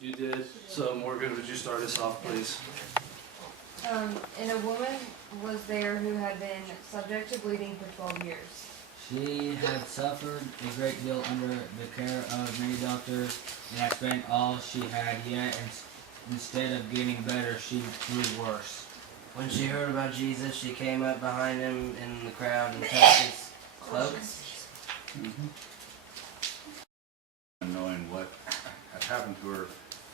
You did. So Morgan, would you start us off, please? And a woman was there who had been subject to bleeding for 12 years. She had suffered a great deal under the care of many doctors and had spent all she had, yet instead of getting better, she grew worse. When she heard about Jesus, she came up behind him in the crowd and touched his cloak. And knowing what had happened to her,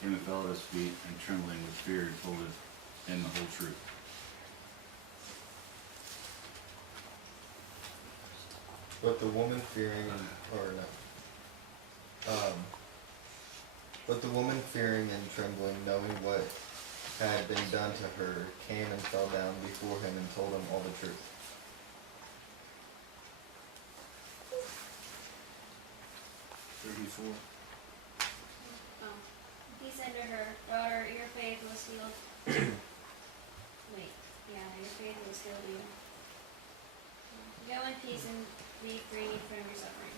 came and fell at his feet, and trembling with fear, told him the whole truth. But the woman fearing and trembling, knowing what had been done to her, came and fell down before him and told him all the truth. He said to her, "Daughter, your faith was healed." Your faith was healed you. Go in peace and be free from your suffering.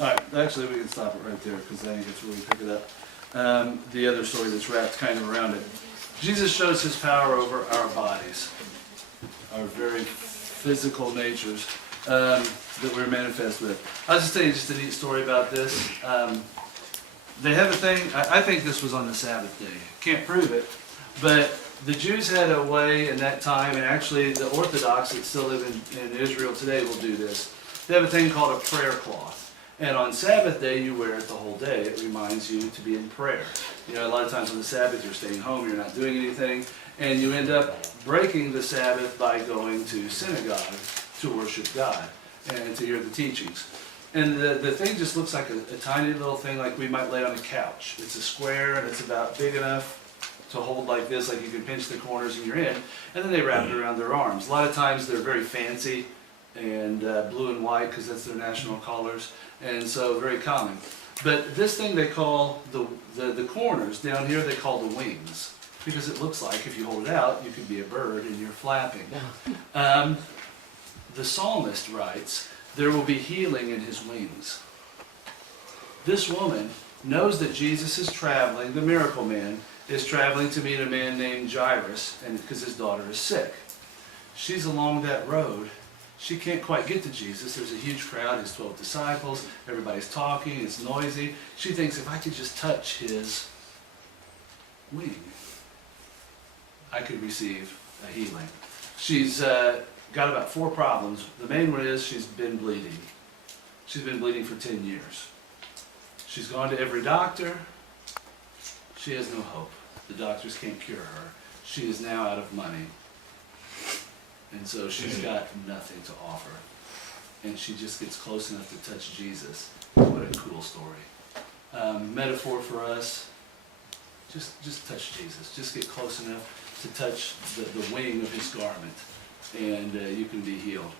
All right, actually, we can stop it right there because I think it's really pick it up. The other story that's wrapped kind of around it. Jesus shows his power over our bodies, our very physical natures that we're manifest with. I'll just tell you just a neat story about this. They have a thing, I think this was on the Sabbath day. Can't prove it, but the Jews had a way in that time, and actually the Orthodox that still live in Israel today will do this. They have a thing called a prayer cloth. And on Sabbath day, you wear it the whole day. It reminds you to be in prayer. You know, a lot of times on the Sabbath, you're staying home, you're not doing anything, and you end up breaking the Sabbath by going to synagogue to worship God and to hear the teachings. And the thing just looks like a tiny little thing like we might lay on a couch. It's a square, and it's about big enough to hold like this, like you can pinch the corners and you're in. And then they wrap it around their arms. A lot of times they're very fancy and blue and white because that's their national colors. And so very common. But this thing they call the corners down here, they call the wings, because it looks like if you hold it out, you could be a bird and you're flapping. The psalmist writes, "There will be healing in his wings." This woman knows that Jesus is traveling, the miracle man is traveling to meet a man named Jairus, and because his daughter is sick. She's along that road. She can't quite get to Jesus. There's a huge crowd, his 12 disciples, everybody's talking, it's noisy. She thinks, if I could just touch his wing, I could receive a healing. She's got about 4 problems. The main one is she's been bleeding. She's been bleeding for 10 years. She's gone to every doctor. She has no hope. The doctors can't cure her. She is now out of money. And so she's got nothing to offer. And she just gets close enough to touch Jesus. What a cool story. Metaphor for us, just touch Jesus. Just get close enough to touch the wing of his garment. And you can be healed.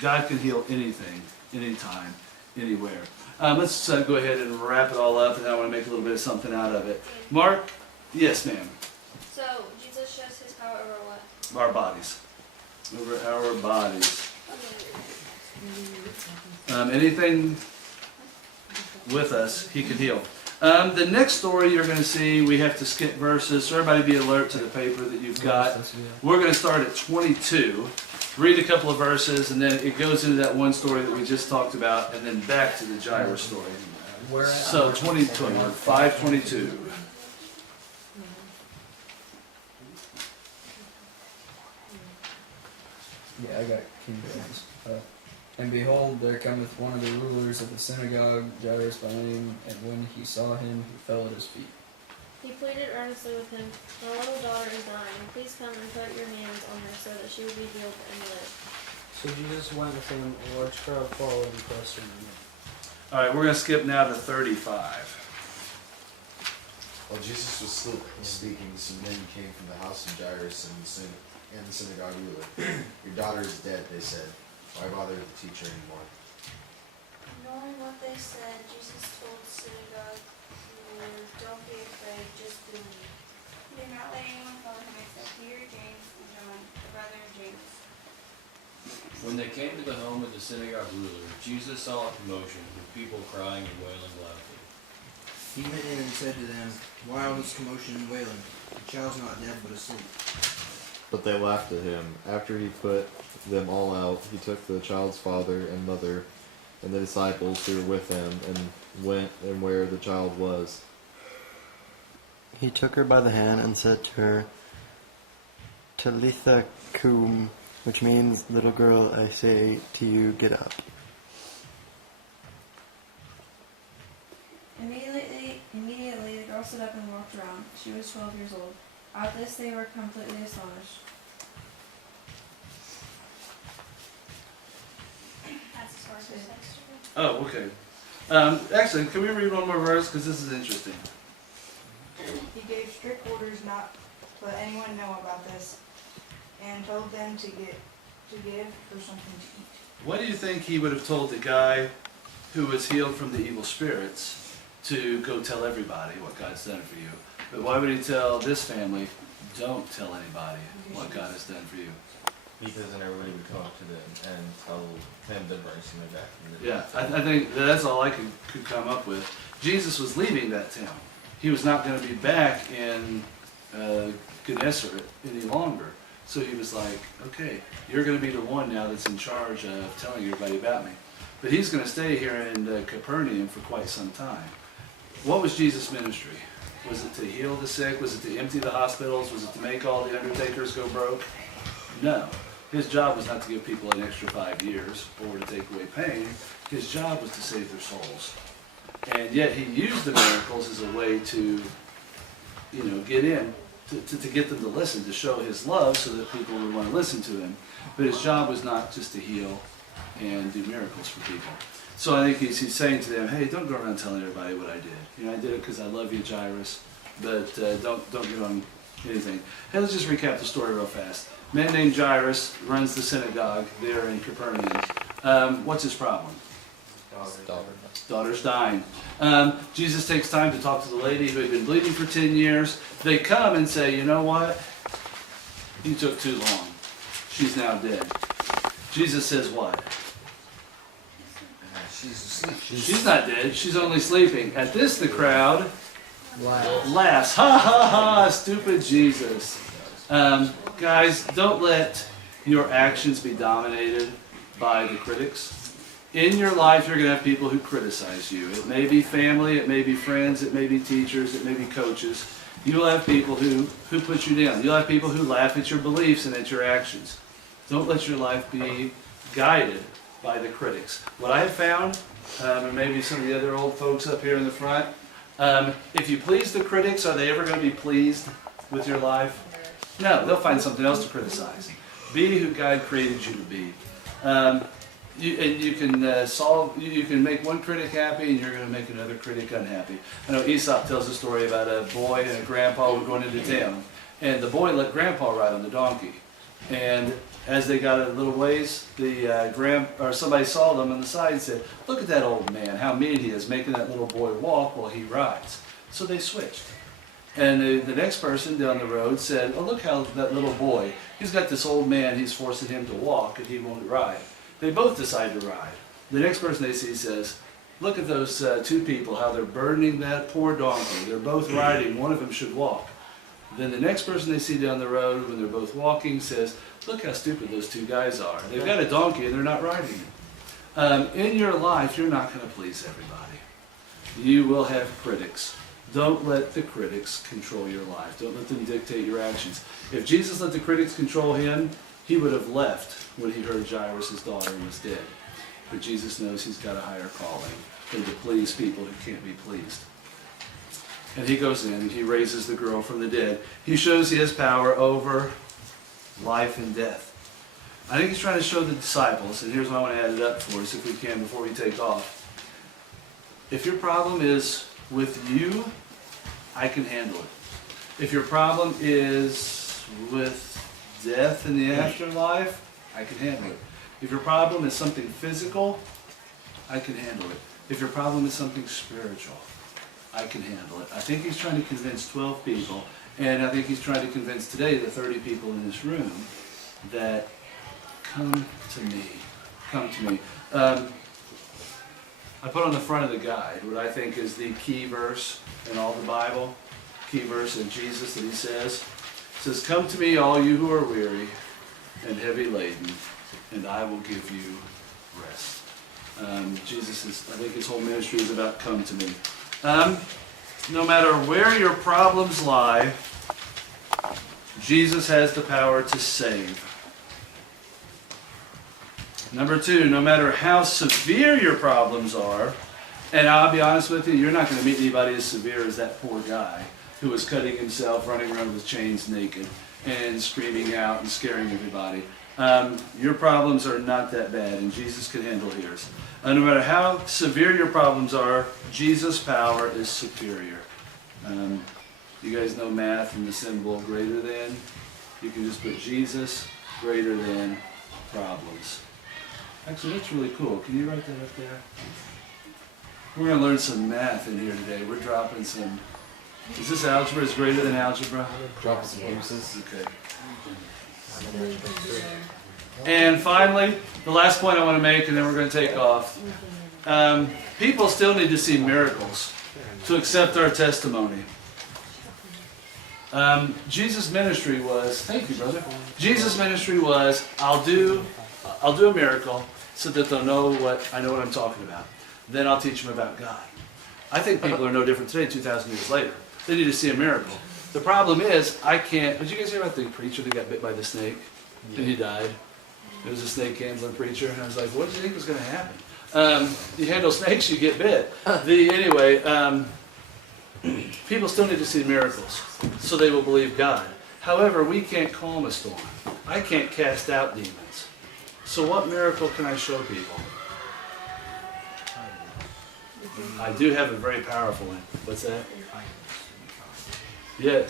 God can heal anything, anytime, anywhere. Let's go ahead and wrap it all up, and I want to make a little bit of something out of it. Mark? Yes, ma'am. So, Jesus shows his power over what? Our bodies. Over our bodies. Anything with us, he can heal. The next story you're going to see, we have to skip verses, so everybody be alert to the paper that you've got. We're going to start at 22, read a couple of verses, and then it goes into that one story that we just talked about, and then back to the Jairus story. So 5:22. Yeah, I got King James. And behold, there cometh one of the rulers of the synagogue, Jairus by name, and when he saw him, he fell at his feet. He pleaded earnestly with him, "My little daughter is dying. Please come and put your hands on her so that she will be healed and live." So Jesus went with him, a large crowd followed and pressed him. All right, we're going to skip now to 35. While Jesus was still speaking, some men came from the house of Jairus and the synagogue ruler. "Your daughter is dead," they said. "Why bother the teacher anymore?" Knowing what they said, Jesus told the synagogue ruler, "Don't be afraid, just believe." He did not let anyone follow him except Peter, James, and John, the brother of James. When they came to the home of the synagogue ruler, Jesus saw a commotion, with people crying and wailing loudly. He went in and said to them, "Why all this commotion and wailing? The child's not dead but asleep." But they laughed at him. After he put them all out, he took the child's father and mother and the disciples who were with him and went and where the child was. He took her by the hand and said to her, "Talitha cum," which means, "Little girl, I say to you, get up." Immediately the girl stood up and walked around. She was 12 years old. At this they were completely astonished. That's as far as it says. Oh, okay. Actually, can we read one more verse? Because this is interesting. He gave strict orders not to let anyone know about this, and told them to give her something to eat. What do you think he would have told the guy who was healed from the evil spirits to go tell everybody what God's done for you? But why would he tell this family, don't tell anybody what God has done for you? Because then everybody would come up to them and tell them to bring something back from the Yeah, I think that's all I could come up with. Jesus was leaving that town. He was not going to be back in Gennesaret any longer. So he was like, okay, you're going to be the one now that's in charge of telling everybody about me. But he's going to stay here in Capernaum for quite some time. What was Jesus' ministry? Was it to heal the sick? Was it to empty the hospitals? Was it to make all the undertakers go broke? No. His job was not to give people an extra 5 years or to take away pain. His job was to save their souls. And yet he used the miracles as a way to, get in, to get them to listen, to show his love so that people would want to listen to him. But his job was not just to heal and do miracles for people. So I think he's saying to them, hey, don't go around telling everybody what I did. I did it because I love you, Jairus, but don't get on anything. Hey, let's just recap the story real fast. A man named Jairus runs the synagogue there in Capernaum. What's his problem? Daughter's dying. Jesus takes time to talk to the lady who had been bleeding for 10 years. They come and say, you know what? You took too long. She's now dead. Jesus says what? She's asleep. She's not dead. She's only sleeping. At this, the crowd laughs. Ha ha ha, stupid Jesus. Guys, don't let your actions be dominated by the critics. In your life, you're going to have people who criticize you. It may be family, it may be friends, it may be teachers, it may be coaches. You'll have people who put you down. You'll have people who laugh at your beliefs and at your actions. Don't let your life be guided by the critics. What I have found, and maybe some of the other old folks up here in the front, if you please the critics, are they ever going to be pleased with your life? No, they'll find something else to criticize. Be who God created you to be. You can make one critic happy, and you're going to make another critic unhappy. I know Aesop tells a story about a boy and a grandpa who were going into town, and the boy let grandpa ride on the donkey. And as they got a little ways, somebody saw them on the side and said, "Look at that old man! How mean he is, making that little boy walk while he rides." So they switched. And the next person down the road said, "Oh, look how that little boy! He's got this old man. He's forcing him to walk, and he won't ride." They both decide to ride. The next person they see says, "Look at those two people, how they're burdening that poor donkey. They're both riding. One of them should walk." Then the next person they see down the road when they're both walking says, "Look how stupid those two guys are. They've got a donkey and they're not riding it." In your life, you're not going to please everybody. You will have critics. Don't let the critics control your life. Don't let them dictate your actions. If Jesus let the critics control him, he would have left when he heard Jairus' daughter was dead. But Jesus knows he's got a higher calling than to please people who can't be pleased. And he goes in and he raises the girl from the dead. He shows he has power over life and death. I think he's trying to show the disciples, and here's what I want to add it up for us if we can before we take off. If your problem is with you, I can handle it. If your problem is with death in the afterlife, I can handle it. If your problem is something physical, I can handle it. If your problem is something spiritual, I can handle it. I think he's trying to convince 12 people, and I think he's trying to convince today the 30 people in this room that come to me. Come to me. I put on the front of the guide what I think is the key verse in all the Bible, key verse in Jesus that he says. It says, come to me, all you who are weary and heavy laden, and I will give you rest. Jesus I think his whole ministry is about come to me. No matter where your problems lie, Jesus has the power to save. Number two, no matter how severe your problems are, and I'll be honest with you, you're not going to meet anybody as severe as that poor guy who was cutting himself, running around with chains naked, and screaming out and scaring everybody. Your problems are not that bad, and Jesus can handle yours. No matter how severe your problems are, Jesus' power is superior. You guys know math and the symbol greater than? You can just put Jesus greater than problems. Actually, that's really cool. Can you write that up there? We're going to learn some math in here today. We're dropping some... Is this algebra is greater than algebra? Dropping some deuces. Okay. And finally, the last point I want to make, and then we're going to take off. People still need to see miracles to accept our testimony. Jesus' ministry was, thank you, brother. Jesus' ministry was, I'll do a miracle so that they'll know I know what I'm talking about. Then I'll teach them about God. I think people are no different today, 2,000 years later. They need to see a miracle. The problem is, I can't. Did you guys hear about the preacher that got bit by the snake and he died? It was a snake handler preacher, and I was like, what did you think was going to happen? You handle snakes, you get bit. People still need to see miracles so they will believe God. However, we can't calm a storm. I can't cast out demons. So what miracle can I show people? I do have a very powerful one. What's that? Yeah.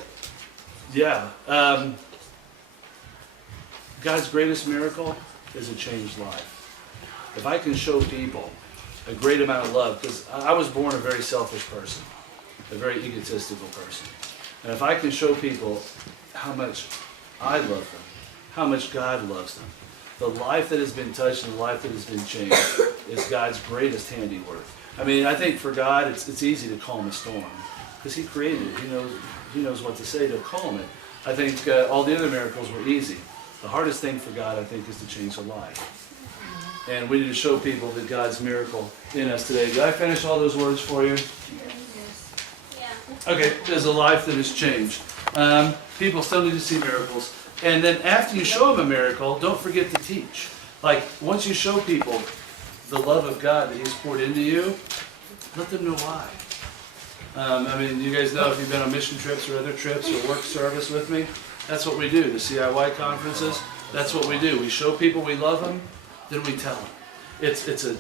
God's greatest miracle is a changed life. If I can show people a great amount of love, because I was born a very selfish person, a very egotistical person. And if I can show people how much I love them, how much God loves them, the life that has been touched and the life that has been changed is God's greatest handiwork. I mean, I think for God, it's easy to calm a storm because He created it. He knows what to say to calm it. I think all the other miracles were easy. The hardest thing for God, I think, is to change a life. And we need to show people that God's miracle in us today. Did I finish all those words for you? Okay, there's a life that has changed. People still need to see miracles. And then after you show them a miracle, don't forget to teach. Like, once you show people the love of God that He's poured into you, let them know why. I mean, you guys know if you've been on mission trips or other trips or work service with me, that's what we do. The CIY conferences, that's what we do. We show people we love them, then we tell them. It's a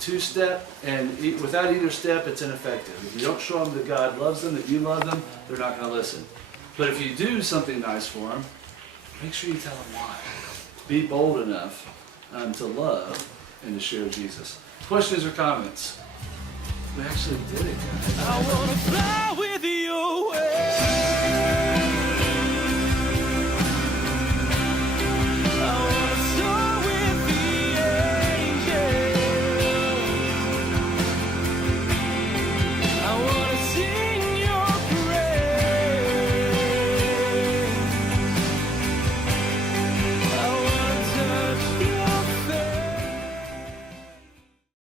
two-step, and without either step, it's ineffective. If you don't show them that God loves them, that you love them, they're not going to listen. But if you do something nice for them, make sure you tell them why. Be bold enough to love and to share Jesus. Questions or comments? We actually did it, guys.